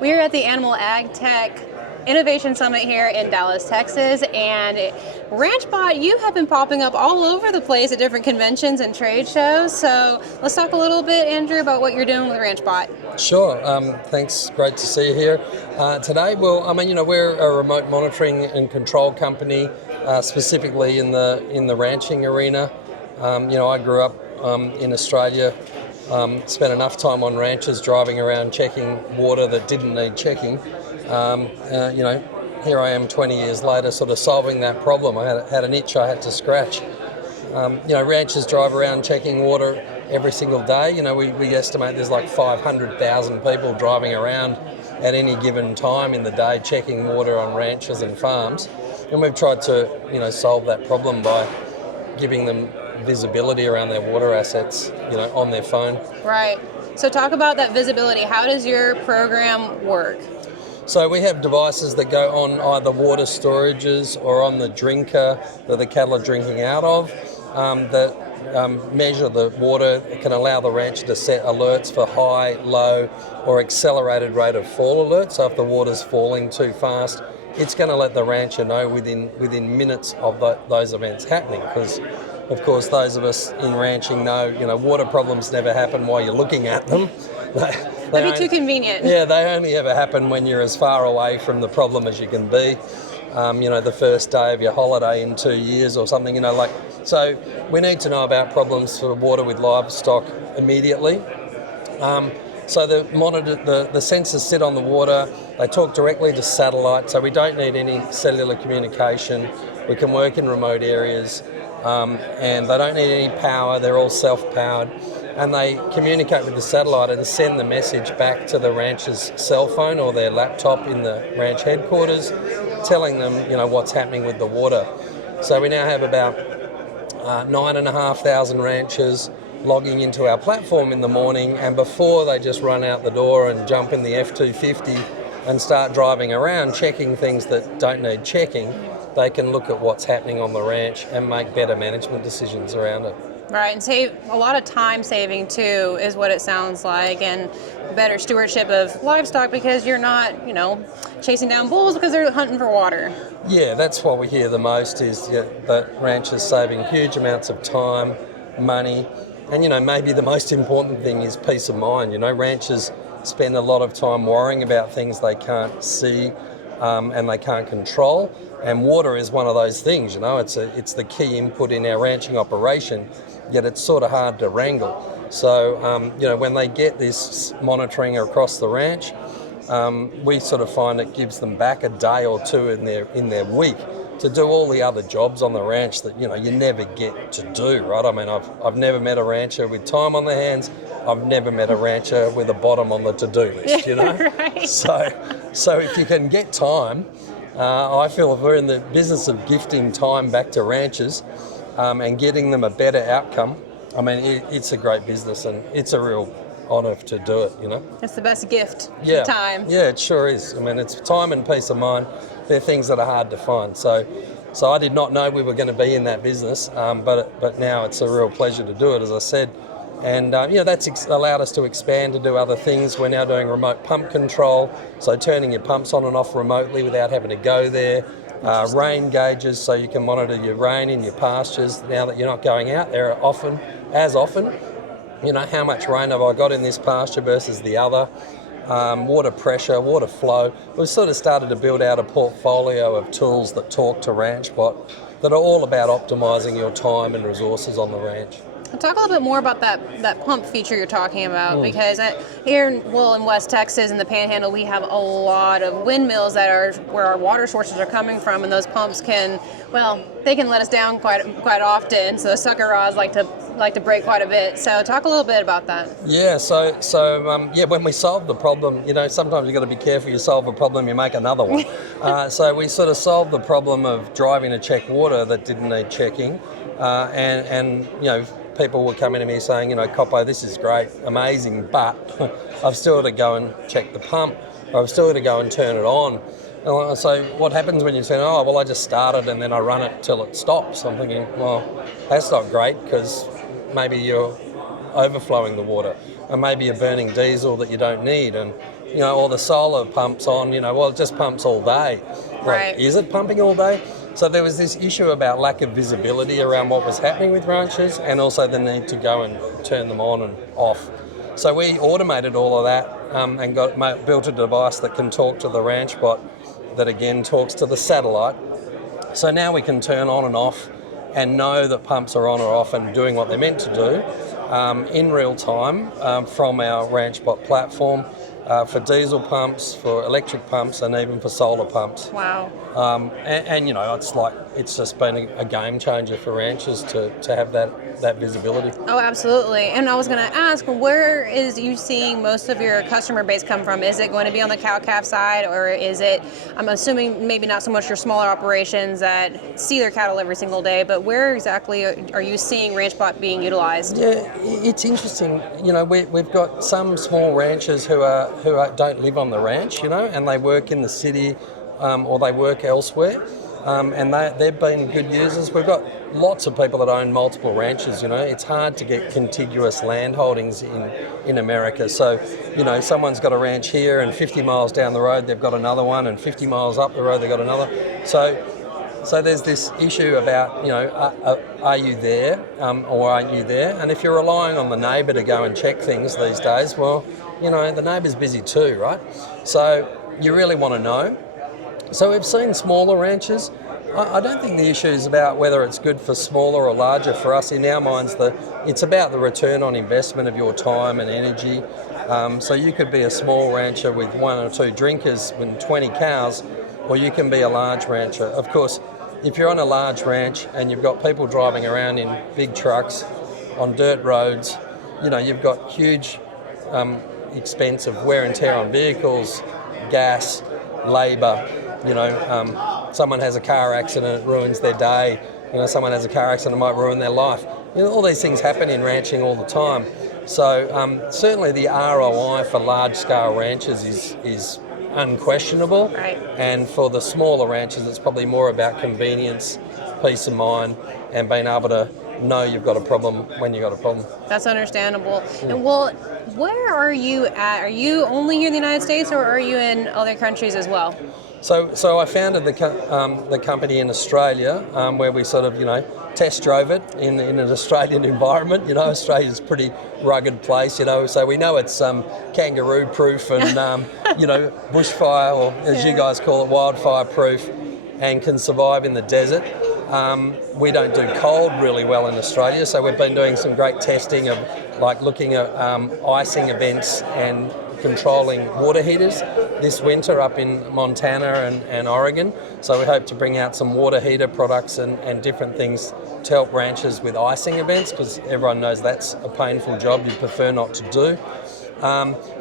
We are at the Animal AgTech Innovation Summit here in Dallas, Texas, and Ranchbot, you have been popping up all over the place at different conventions and trade shows. So let's talk a little bit, Andrew, about what you're doing with Ranchbot. Sure. Thanks. Great to see you here today. Well, we're a remote monitoring and control company, specifically in the ranching arena. I grew up in Australia. Spent enough time on ranches driving around checking water that didn't need checking. Here I am 20 years later sort of solving that problem. I had an itch I had to scratch. Ranchers drive around checking water every single day. We estimate there's like 500,000 people driving around at any given time in the day checking water on ranches and farms. And we've tried to, solve that problem by giving them visibility around their water assets, on their phone. Right. So talk about that visibility. How does your program work? So we have devices that go on either water storages or on the drinker that the cattle are drinking out of that measure the water. It can allow the rancher to set alerts for high, low or accelerated rate of fall alerts. So if the water's falling too fast, it's going to let the rancher know within minutes of those events happening, because of course those of us in ranching know water problems never happen while you're looking at them. That'd be too convenient. Yeah, they only ever happen when you're as far away from the problem as you can be. The first day of your holiday in 2 years or something, So we need to know about problems for water with livestock immediately. So the sensors sit on the water. They talk directly to satellite, so we don't need any cellular communication. We can work in remote areas, and they don't need any power. They're all self-powered. And they communicate with the satellite and send the message back to the rancher's cell phone or their laptop in the ranch headquarters, telling them, what's happening with the water. So we now have about 9,500 ranchers logging into our platform in the morning, and before they just run out the door and jump in the F-250 and start driving around checking things that don't need checking, they can look at what's happening on the ranch and make better management decisions around it. Right, and save a lot of time saving too, is what it sounds like, and better stewardship of livestock because you're not, chasing down bulls because they're hunting for water. Yeah, that's what we hear the most is that ranchers saving huge amounts of time, money, and maybe the most important thing is peace of mind. Ranchers spend a lot of time worrying about things they can't see and they can't control, and water is one of those things. It's the key input in our ranching operation, yet it's sort of hard to wrangle. So when they get this monitoring across the ranch, we sort of find it gives them back a day or two in their week to do all the other jobs on the ranch that you never get to do, right? I mean, I've never met a rancher with time on their hands. I've never met a rancher with a bottom on the to-do list, Right. So if you can get time, I feel if we're in the business of gifting time back to ranchers and getting them a better outcome, I mean, it's a great business and it's a real honour to do it, It's the best gift, yeah. Time. Yeah, it sure is. I mean, it's time and peace of mind. They're things that are hard to find. So I did not know we were going to be in that business, but now it's a real pleasure to do it, as I said. And that's allowed us to expand to do other things. We're now doing remote pump control, so turning your pumps on and off remotely without having to go there. Rain gauges, so you can monitor your rain in your pastures now that you're not going out there as often. How much rain have I got in this pasture versus the other? Water pressure, water flow. We've sort of started to build out a portfolio of tools that talk to Ranchbot that are all about optimising your time and resources on the ranch. Talk a little bit more about that pump feature you're talking about, because here in West Texas in the Panhandle, we have a lot of windmills that are where our water sources are coming from, and those pumps can let us down quite often. So the sucker rods like to break quite a bit. So talk a little bit about that. Yeah. So when we solve the problem, sometimes you've got to be careful. You solve a problem, you make another one. So we sort of solved the problem of driving to check water that didn't need checking, and people were coming to me saying, Coppo, this is great, amazing, but I've still got to go and check the pump, or I've still got to go and turn it on. And so what happens when you say, I just started and then I run it till it stops? I'm thinking, well, that's not great, because maybe you're overflowing the water, and maybe you're burning diesel that you don't need, and or the solar pumps on, well, it just pumps all day. Right. Is it pumping all day? So there was this issue about lack of visibility around what was happening with ranches, and also the need to go and turn them on and off. So we automated all of that and built a device that can talk to the Ranchbot, that again talks to the satellite. So now we can turn on and off and know that pumps are on or off and doing what they're meant to do in real time from our Ranchbot platform. For diesel pumps, for electric pumps, and even for solar pumps. Wow. And it's just been a game changer for ranchers to have that visibility. Oh, absolutely. And I was going to ask, where is you seeing most of your customer base come from? Is it going to be on the cow-calf side, or is it, I'm assuming maybe not so much your smaller operations that see their cattle every single day, but where exactly are you seeing Ranchbot being utilized? Yeah, it's interesting. We've got some small ranchers who don't live on the ranch, and they work in the city or they work elsewhere, and they've been good users. We've got lots of people that own multiple ranches. It's hard to get contiguous land holdings in America. So, someone's got a ranch here, and 50 miles down the road they've got another one, and 50 miles up the road they've got another. So there's this issue about, are you there or aren't you there? And if you're relying on the neighbour to go and check things these days, well, the neighbour's busy too, right? So you really want to know. So we've seen smaller ranches. I don't think the issue is about whether it's good for smaller or larger. For us, in our minds, it's about the return on investment of your time and energy. So you could be a small rancher with 1 or 2 drinkers and 20 cows, or you can be a large rancher. Of course, if you're on a large ranch and you've got people driving around in big trucks on dirt roads, you've got huge expense of wear and tear on vehicles, gas, labour. Someone has a car accident, it ruins their day. Someone has a car accident, it might ruin their life. All these things happen in ranching all the time. So certainly the ROI for large-scale ranches is unquestionable. Right. And for the smaller ranches, it's probably more about convenience, peace of mind, and being able to know you've got a problem when you've got a problem. That's understandable. And well, where are you at? Are you only here in the United States, or are you in other countries as well? So I founded the company in Australia, where we sort of, test drove it in an Australian environment. Australia's a pretty rugged place, so we know it's kangaroo proof and, bushfire, or as you guys call it, wildfire proof, and can survive in the desert. We don't do cold really well in Australia, so we've been doing some great testing of looking at icing events and controlling water heaters this winter up in Montana and Oregon. So we hope to bring out some water heater products and different things to help ranchers with icing events, because everyone knows that's a painful job you prefer not to do.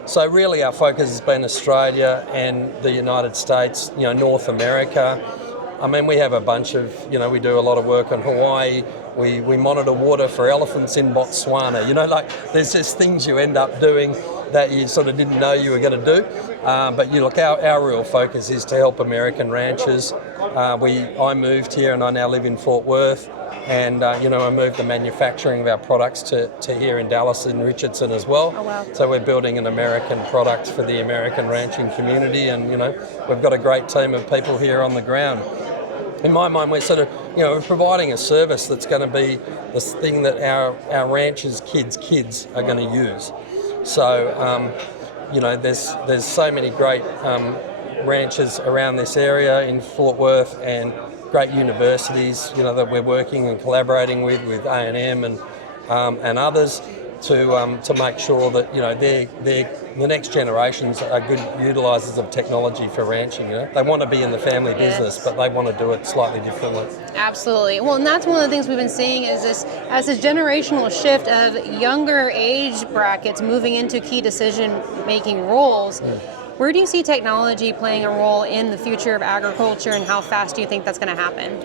So really our focus has been Australia and the United States, North America. We have a bunch of, we do a lot of work on Hawaii. We monitor water for elephants in Botswana. There's just things you end up doing that you sort of didn't know you were going to do. But our real focus is to help American ranchers. I moved here and I now live in Fort Worth. And, I moved the manufacturing of our products to here in Dallas and Richardson as well. Oh, wow. So we're building an American product for the American ranching community. And, we've got a great team of people here on the ground. In my mind, we're sort of, we're providing a service that's going to be this thing that our ranchers' kids are going to use. So, there's so many great ranchers around this area in Fort Worth, and great universities, that we're working and collaborating with A&M and others to make sure that the next generations are good utilisers of technology for ranching. They want to be in the family business, but they want to do it slightly differently. Absolutely. Well, and that's one of the things we've been seeing is this generational shift of younger age brackets moving into key decision-making roles. Where do you see technology playing a role in the future of agriculture, and how fast do you think that's going to happen?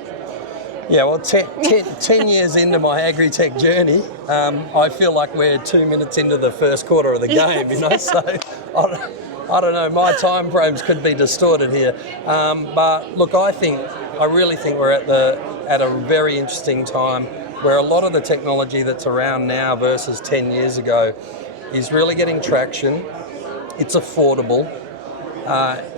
Yeah, well, 10 years into my agri-tech journey, I feel like we're 2 minutes into the first quarter of the game, so I don't know, my time frames could be distorted here. But look, I really think we're at a very interesting time where a lot of the technology that's around now versus 10 years ago is really getting traction. it's affordable,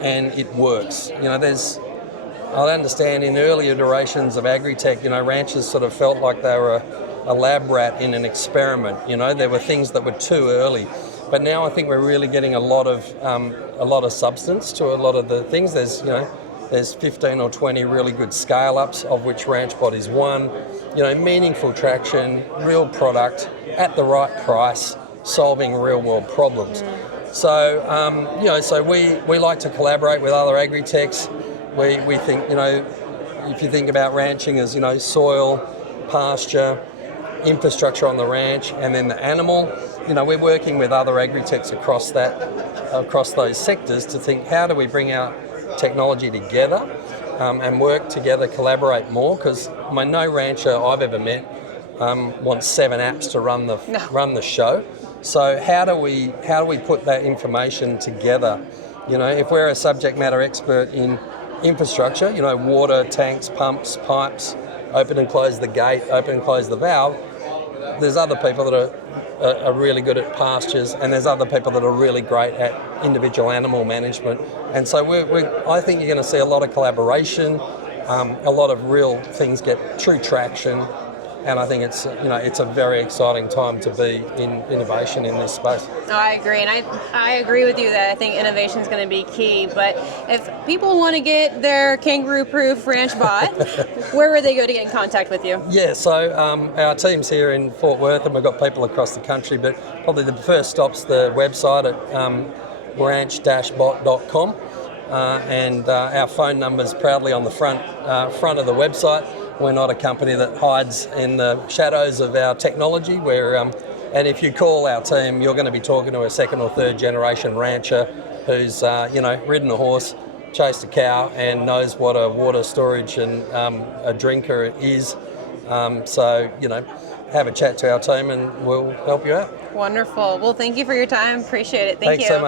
and it works. I understand in early iterations of agri-tech, ranchers sort of felt like they were a lab rat in an experiment. There were things that were too early. But now I think we're really getting a lot of substance to a lot of the things. There's 15 or 20 really good scale-ups, of which Ranchbot is one. Meaningful traction, real product at the right price, solving real-world problems. So, so we like to collaborate with other agri-techs. We think, if you think about ranching as, soil, pasture, infrastructure on the ranch, and then the animal, we're working with other agri-techs across those sectors to think, how do we bring our technology together and work together, collaborate more? Because no rancher I've ever met wants 7 apps to run the show. So how do we put that information together? If we're a subject matter expert in infrastructure, water, tanks, pumps, pipes, open and close the gate, open and close the valve, there's other people that are really good at pastures, and there's other people that are really great at individual animal management. And so I think you're going to see a lot of collaboration, a lot of real things get true traction. And I think it's a very exciting time to be in innovation in this space. Oh, I agree, and I agree with you that I think innovation is going to be key. But if people want to get their kangaroo-proof Ranchbot, where would they go to get in contact with you? Yeah, so our team's here in Fort Worth, and we've got people across the country. But probably the first stop's the website at ranch-bot.com, and our phone number's proudly on the front of the website. We're not a company that hides in the shadows of our technology. And if you call our team, you're going to be talking to a 2nd or 3rd generation rancher who's ridden a horse, chased a cow, and knows what a water storage and a drinker is. So have a chat to our team, and we'll help you out. Wonderful. Well, thank you for your time. Appreciate it. Thank you. Thanks so much.